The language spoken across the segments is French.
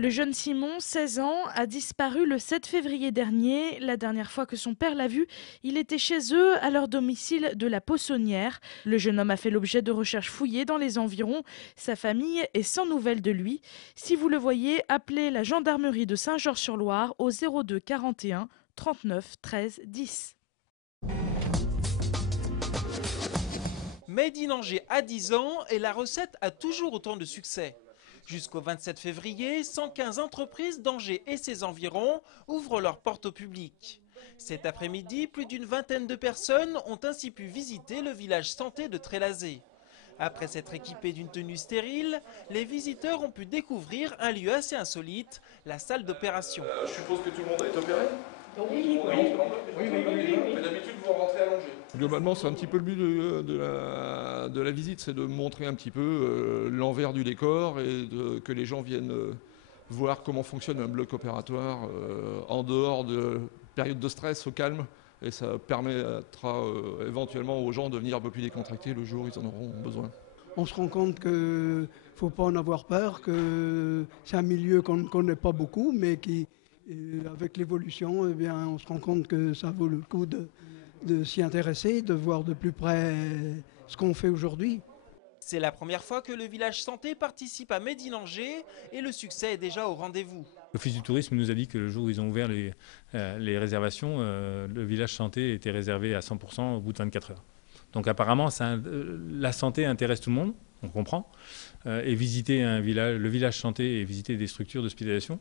Le jeune Simon, 16 ans, a disparu le 7 février dernier. La dernière fois que son père l'a vu, il était chez eux, à leur domicile de la Possonnière. Le jeune homme a fait l'objet de recherches fouillées dans les environs. Sa famille est sans nouvelles de lui. Si vous le voyez, appelez la gendarmerie de Saint-Georges-sur-Loire au 02 41 39 13 10. Made in Angers a 10 ans et la recette a toujours autant de succès. Jusqu'au 27 février, 115 entreprises d'Angers et ses environs ouvrent leurs portes au public. Cet après-midi, plus d'une vingtaine de personnes ont ainsi pu visiter le village santé de Trélazé. Après s'être équipés d'une tenue stérile, les visiteurs ont pu découvrir un lieu assez insolite, la salle d'opération. Je suppose que tout le monde a été opéré? Oui, Mais d'habitude, vous rentrez à Angers. globalement, c'est un petit peu le but de la visite, c'est de montrer un petit peu l'envers du décor et que les gens viennent voir comment fonctionne un bloc opératoire en dehors de période de stress, au calme. Et ça permettra éventuellement aux gens de venir un peu plus décontractés le jour où ils en auront besoin. On se rend compte qu'il ne faut pas en avoir peur, que c'est un milieu qu'on ne connaît pas beaucoup, mais qui, avec l'évolution, eh bien, on se rend compte que ça vaut le coup de s'y intéresser, de voir de plus près ce qu'on fait aujourd'hui. C'est la première fois que le village santé participe à Made in Angers et le succès est déjà au rendez-vous. L'Office du tourisme nous a dit que le jour où ils ont ouvert les réservations, le village santé était réservé à 100% au bout de 24 heures. Donc apparemment, la santé intéresse tout le monde, on comprend. Et visiter le village santé et visiter des structures d'hospitalisation,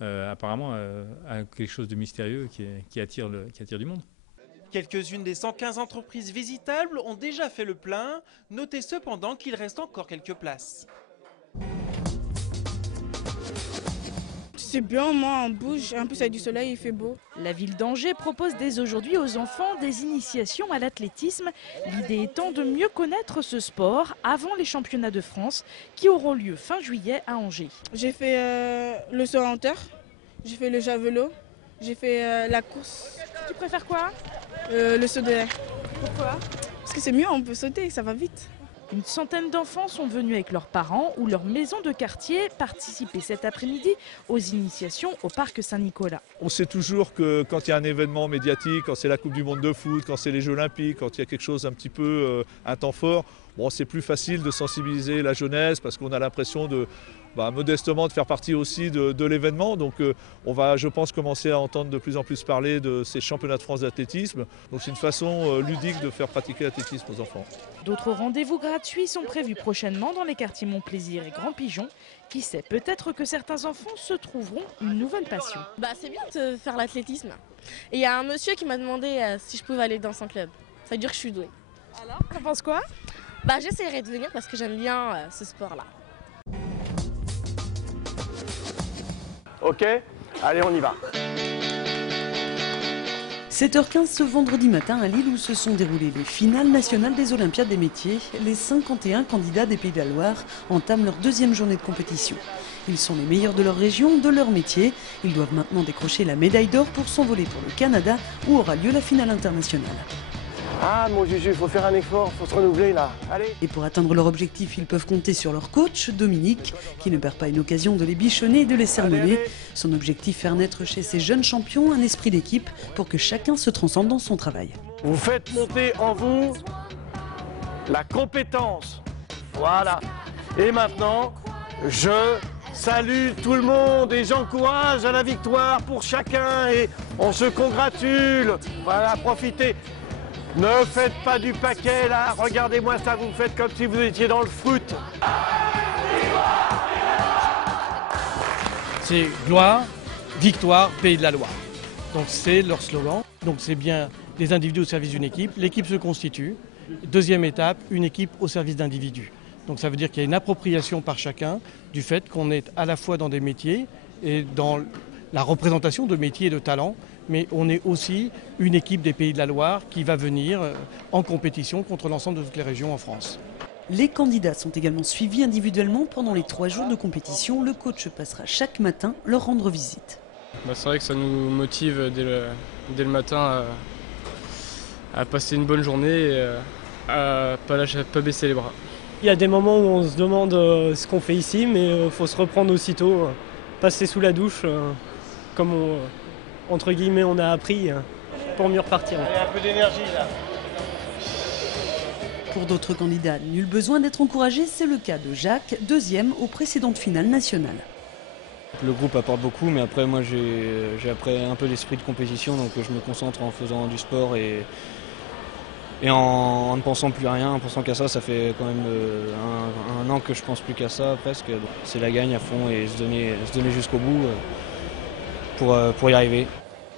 apparemment, a quelque chose de mystérieux qui attire du monde. Quelques-unes des 115 entreprises visitables ont déjà fait le plein. Notez cependant qu'il reste encore quelques places. C'est bien, moi on bouge, en plus avec du soleil, il fait beau. La ville d'Angers propose dès aujourd'hui aux enfants des initiations à l'athlétisme. L'idée étant de mieux connaître ce sport avant les championnats de France qui auront lieu fin juillet à Angers. J'ai fait le saut en hauteur, j'ai fait le javelot, j'ai fait la course. Tu préfères quoi? Le saut de haie. Pourquoi? Parce que c'est mieux, on peut sauter, ça va vite. Une centaine d'enfants sont venus avec leurs parents ou leur maison de quartier participer cet après-midi aux initiations au parc Saint-Nicolas. On sait toujours que quand il y a un événement médiatique, quand c'est la Coupe du Monde de foot, quand c'est les Jeux Olympiques, quand il y a quelque chose un petit peu, un temps fort, bon, c'est plus facile de sensibiliser la jeunesse parce qu'on a l'impression de, modestement, de faire partie aussi de l'événement. Donc on va, je pense, commencer à entendre de plus en plus parler de ces championnats de France d'athlétisme. Donc c'est une façon ludique de faire pratiquer l'athlétisme aux enfants. D'autres rendez-vous gratuits sont prévus prochainement dans les quartiers Montplaisir et Grand Pigeon. Qui sait, peut-être que certains enfants se trouveront une nouvelle passion. C'est bien de faire l'athlétisme. Et il y a un monsieur qui m'a demandé si je pouvais aller dans un club. Ça veut dire que je suis douée. Alors, t'en penses quoi? J'essaierai de venir parce que j'aime bien ce sport-là. Ok, allez on y va. 7h15 ce vendredi matin à Lille où se sont déroulées les finales nationales des Olympiades des métiers. Les 51 candidats des Pays de la Loire entament leur deuxième journée de compétition. Ils sont les meilleurs de leur région, de leur métier. Ils doivent maintenant décrocher la médaille d'or pour s'envoler pour le Canada où aura lieu la finale internationale. Ah mon Juju, il faut faire un effort, il faut se renouveler là. Allez. Et pour atteindre leur objectif, ils peuvent compter sur leur coach, Dominique, qui ne perd pas une occasion de les bichonner et de les sermonner. Son objectif, faire naître chez ces jeunes champions un esprit d'équipe pour que chacun se transcende dans son travail. Vous faites monter en vous la compétence. Voilà. Et maintenant, je salue tout le monde et j'encourage à la victoire pour chacun et on se congratule. Voilà, profitez. Ne faites pas du paquet là, regardez-moi ça, vous faites comme si vous étiez dans le foot. C'est gloire, victoire, Pays de la Loire. Donc c'est leur slogan. Donc c'est bien des individus au service d'une équipe. L'équipe se constitue. Deuxième étape, une équipe au service d'individus. Donc ça veut dire qu'il y a une appropriation par chacun du fait qu'on est à la fois dans des métiers et dans la représentation de métiers et de talents, mais on est aussi une équipe des Pays de la Loire qui va venir en compétition contre l'ensemble de toutes les régions en France. Les candidats sont également suivis individuellement pendant les 3 jours de compétition. Le coach passera chaque matin leur rendre visite. C'est vrai que ça nous motive dès le matin à passer une bonne journée et à pas baisser les bras. Il y a des moments où on se demande ce qu'on fait ici, mais il faut se reprendre aussitôt passer sous la douche, comme entre guillemets on a appris, pour mieux repartir. Allez, un peu d'énergie là. Pour d'autres candidats, nul besoin d'être encouragé, c'est le cas de Jacques, deuxième aux précédentes finales nationales. Le groupe apporte beaucoup, mais après moi j'ai après un peu l'esprit de compétition, donc je me concentre en faisant du sport et en ne pensant plus à rien, en pensant qu'à ça. Ça fait quand même un an que je pense plus qu'à ça presque. C'est la gagne à fond et se donner jusqu'au bout pour y arriver.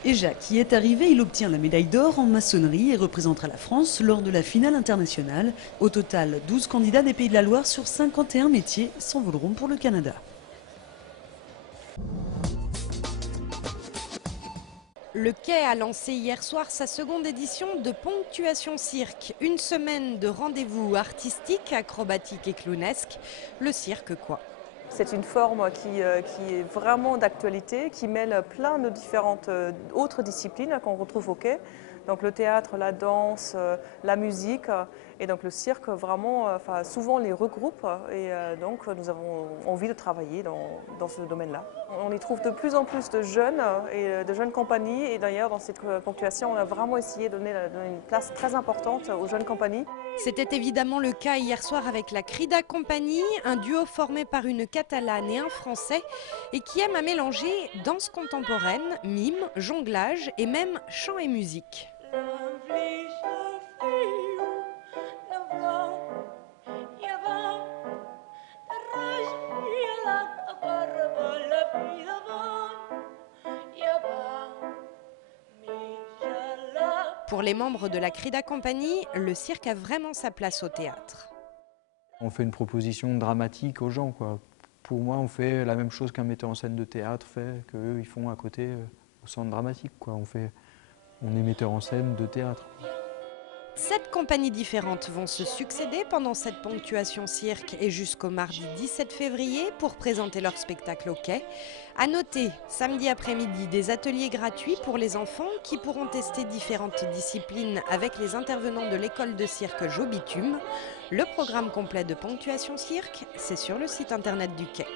Et Jacques y est arrivé, il obtient la médaille d'or en maçonnerie et représentera la France lors de la finale internationale. Au total, 12 candidats des Pays de la Loire sur 51 métiers s'envoleront pour le Canada. Le Quai a lancé hier soir sa seconde édition de Ponctuation Cirque. Une semaine de rendez-vous artistiques, acrobatiques et clownesques. Le cirque quoi? C'est une forme qui est vraiment d'actualité, qui mêle plein de différentes autres disciplines qu'on retrouve au Quai. Donc le théâtre, la danse, la musique et donc le cirque vraiment souvent les regroupe et donc nous avons envie de travailler dans ce domaine-là. On y trouve de plus en plus de jeunes et de jeunes compagnies et d'ailleurs dans cette ponctuation on a vraiment essayé de donner une place très importante aux jeunes compagnies. C'était évidemment le cas hier soir avec la Crida Company, un duo formé par une Catalane et un Français et qui aime à mélanger danse contemporaine, mime, jonglage et même chant et musique. Pour les membres de la Crida Company, le cirque a vraiment sa place au théâtre. On fait une proposition dramatique aux gens, quoi. Pour moi, on fait la même chose qu'un metteur en scène de théâtre fait, qu'eux ils font à côté au centre dramatique, quoi. On est metteur en scène de théâtre. 7 compagnies différentes vont se succéder pendant cette ponctuation cirque et jusqu'au mardi 17 février pour présenter leur spectacle au Quai. À noter, samedi après-midi, des ateliers gratuits pour les enfants qui pourront tester différentes disciplines avec les intervenants de l'école de cirque Jobitume. Le programme complet de Ponctuation Cirque, c'est sur le site internet du Quai.